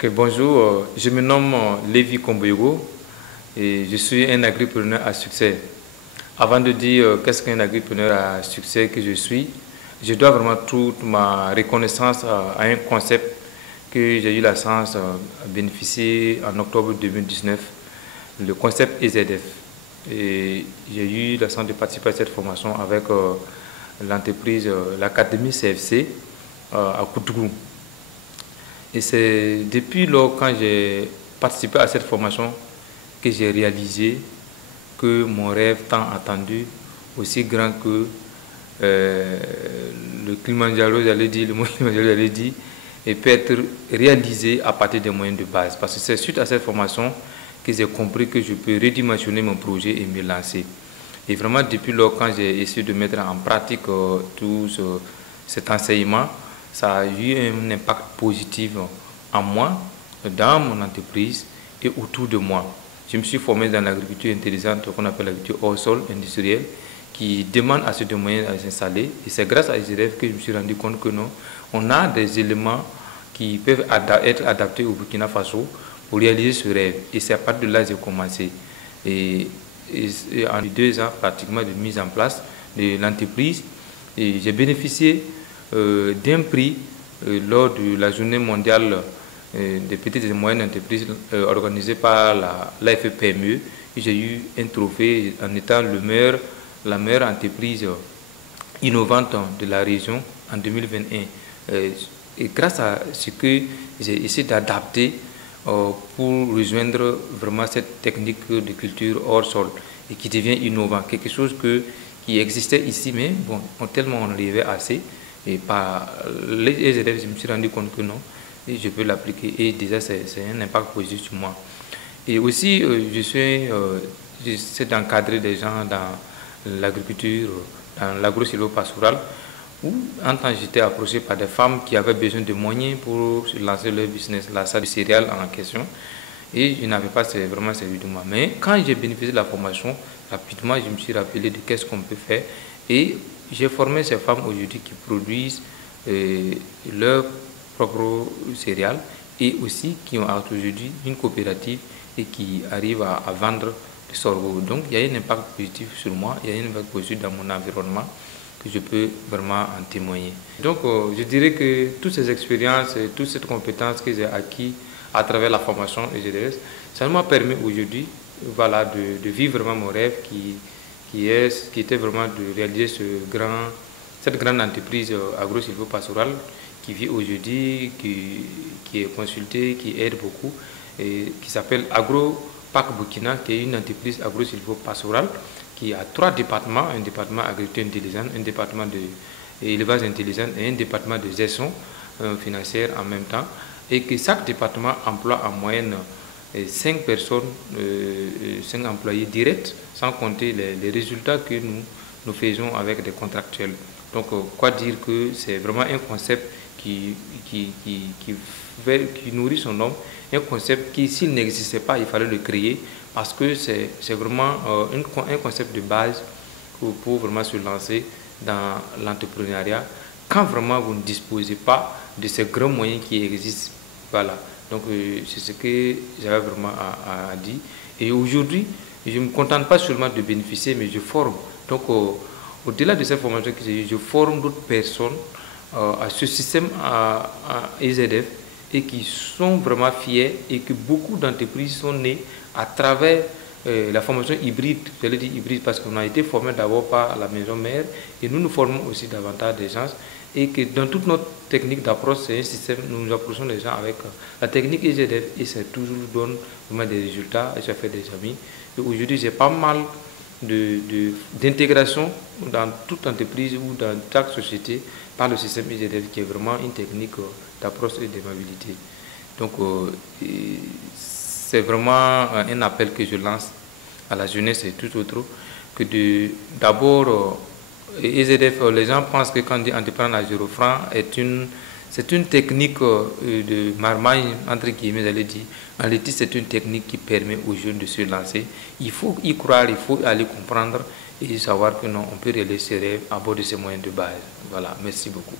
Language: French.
Ok, bonjour, je me nomme Lévi Komboyogo et je suis un agripreneur à succès. Avant de dire qu'est-ce qu'un agripreneur à succès que je suis, je dois vraiment toute ma reconnaissance à un concept que j'ai eu la chance de bénéficier en octobre 2019, le concept EZF. Et j'ai eu la chance de participer à cette formation avec l'entreprise, l'Académie CFC à Koutougou. Et c'est depuis lors, quand j'ai participé à cette formation, que j'ai réalisé que mon rêve tant attendu, aussi grand que le Kilimanjaro, j'allais dire, le mont Kilimanjaro, j'allais dire, et peut être réalisé à partir des moyens de base. Parce que c'est suite à cette formation que j'ai compris que je peux redimensionner mon projet et me lancer. Et vraiment, depuis lors, quand j'ai essayé de mettre en pratique tout cet enseignement, ça a eu un impact positif en moi, dans mon entreprise et autour de moi. Je me suis formé dans l'agriculture intelligente qu'on appelle l'agriculture hors sol industrielle, qui demande assez de moyens à s'installer. Et c'est grâce à EZF que je me suis rendu compte que non, on a des éléments qui peuvent être adaptés au Burkina Faso pour réaliser ce rêve. Et c'est à partir de là que j'ai commencé. Et en 2 ans pratiquement de mise en place de l'entreprise, j'ai bénéficié d'un prix lors de la journée mondiale des petites et moyennes entreprises organisée par l'AFPME. J'ai eu un trophée en étant la meilleure entreprise innovante de la région en 2021. Et grâce à ce que j'ai essayé d'adapter pour rejoindre vraiment cette technique de culture hors sol et qui devient innovant, quelque chose qui existait ici, mais bon, tellement on rêvait assez. Et par les élèves, je me suis rendu compte que non, et je peux l'appliquer. Et déjà, c'est un impact positif sur moi. Et aussi, j'essaie d'encadrer des gens dans l'agriculture, dans l'agro-sylvo-pastoral, où en temps j'étais approché par des femmes qui avaient besoin de moyens pour lancer leur business, l'achat de céréales en question. Et je n'avais pas vraiment servi de moi. Mais quand j'ai bénéficié de la formation, rapidement, je me suis rappelé de qu'est-ce qu'on peut faire. Et j'ai formé ces femmes aujourd'hui qui produisent leurs propres céréales et aussi qui ont aujourd'hui une coopérative et qui arrivent à vendre du sorgho. Donc il y a un impact positif sur moi, il y a un impact positif dans mon environnement que je peux vraiment en témoigner. Donc je dirais que toutes ces expériences et toutes ces compétences que j'ai acquises à travers la formation EGDS, ça m'a permis aujourd'hui voilà, de vivre vraiment mon rêve qui était vraiment de réaliser cette grande entreprise agro-sylvo-pastorale qui vit aujourd'hui, qui est consultée, qui aide beaucoup, et qui s'appelle Agro-Pac Burkina, qui est une entreprise agro-sylvo-pastorale qui a 3 départements, un département agriculture intelligente, un département d'élevage intelligent et un département de gestion financière en même temps, et que chaque département emploie en moyenne 5 personnes, 5 employés directs, sans compter les résultats que nous faisons avec des contractuels. Donc, quoi dire que c'est vraiment un concept qui nourrit son nom, un concept qui, s'il n'existait pas, il fallait le créer, parce que c'est vraiment un concept de base pour vraiment se lancer dans l'entrepreneuriat, quand vraiment vous ne disposez pas de ces grands moyens qui existent. Voilà. Donc, c'est ce que j'avais vraiment à dire. Et aujourd'hui, je ne me contente pas seulement de bénéficier, mais je forme. Donc, au-delà de cette formation que j'ai eue, je forme d'autres personnes à ce système à EZF et qui sont vraiment fiers et que beaucoup d'entreprises sont nées à travers la formation hybride. Je l'ai dit hybride parce qu'on a été formé d'abord par la maison mère et nous formons aussi davantage des gens. Et que dans toute notre technique d'approche, c'est un système, nous approchons les gens avec la technique EZF et ça toujours donne vraiment des résultats et ça fait des amis. Et aujourd'hui, j'ai pas mal d'intégration dans toute entreprise ou dans chaque société par le système EZF qui est vraiment une technique d'approche et d'aimabilité. Donc, c'est vraiment un appel que je lance à la jeunesse et tout autre que d'abord EZF, les gens pensent que quand on dit entreprendre à 0 francs, c'est une technique de marmaille, entre guillemets, j'allais dire. En réalité, c'est une technique qui permet aux jeunes de se lancer. Il faut y croire, il faut aller comprendre et savoir que non, on peut réaliser ses rêves à bord de ses moyens de base. Voilà, merci beaucoup.